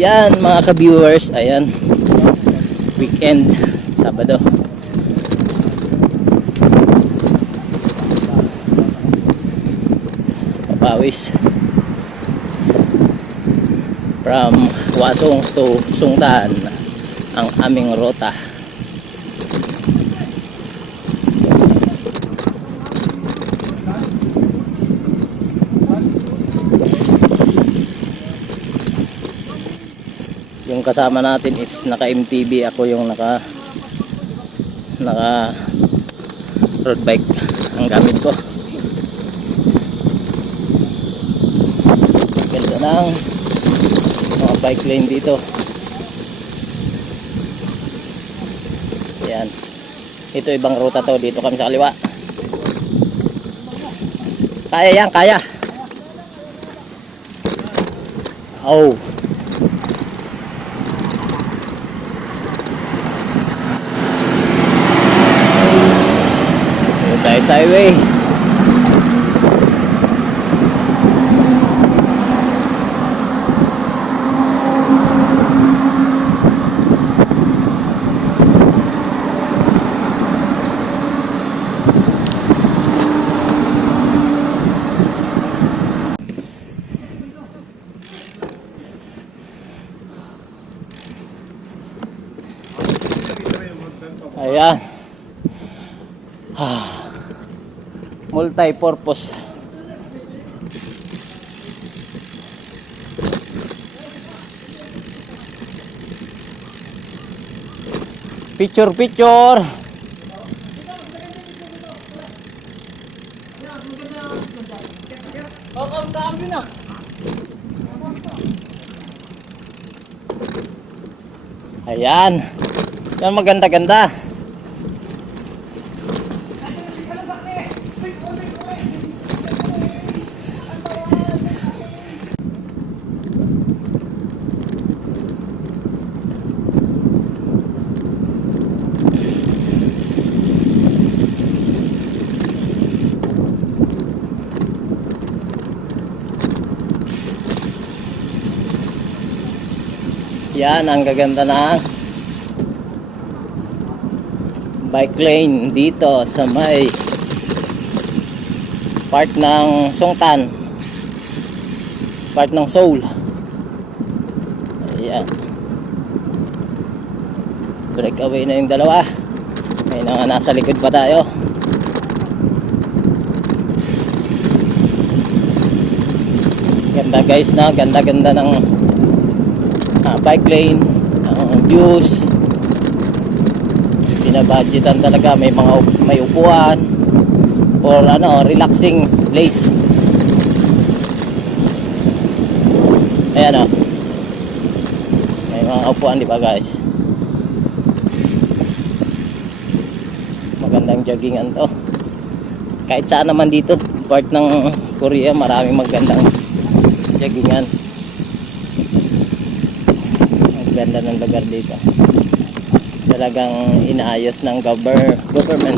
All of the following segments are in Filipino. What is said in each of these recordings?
Yan mga ka-viewers, ayan. Weekend, Sabado. Papawis. From Wasong to Sungtan ang aming rota. Yung kasama natin is naka MTB, ako yung naka road bike ang gamit ko. Ganda ng mga bike lane dito. Yan, ito ibang ruta to, dito kami sa kaliwa. Kaya yan, kaya. Oh, tayo sa highway. Ayan. Multi-purpose. Picture. Ayan. Yan maganda-ganda. Yan ang gaganda ng bike lane dito sa may part ng Sungtan, part ng Seoul. Ayan, breakaway na yung dalawa. May nga nasa likod pa tayo. Ganda guys, na ganda ng bike lane, views. Binabudgetan talaga, may upuan or relaxing place. Ayan may mga upuan, di ba guys? Magandang joggingan to. Kahit saan naman dito, part ng Korea, maraming magandang joggingan. Ganda ng lugar dito. Talagang inaayos ng government.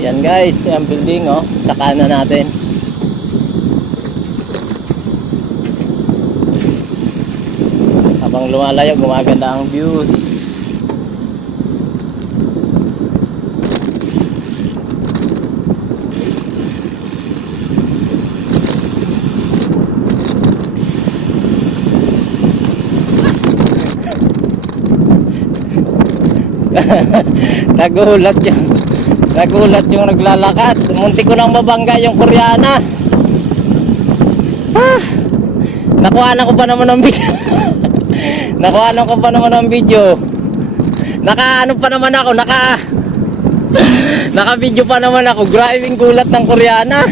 Yan guys, ang building sa kanan natin. Habang lumalayo, gumaganda ang views. Nagulat yung naglalakad. Muntik ko nang mabangga yung Koreana. Nakuhanan ko pa naman ng video. Naka video pa naman ako. Driving gulat ng Koreana.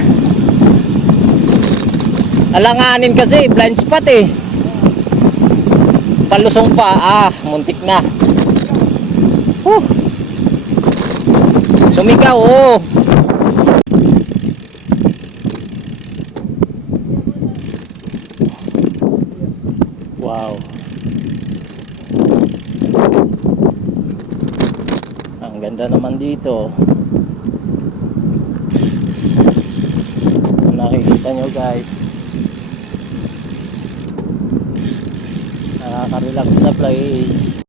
Alanganin kasi, blind spot palusong pa, muntik na. Sumigaw, Wow. Ang ganda naman dito. Kung nakikita nyo guys, nakaka-relax na place.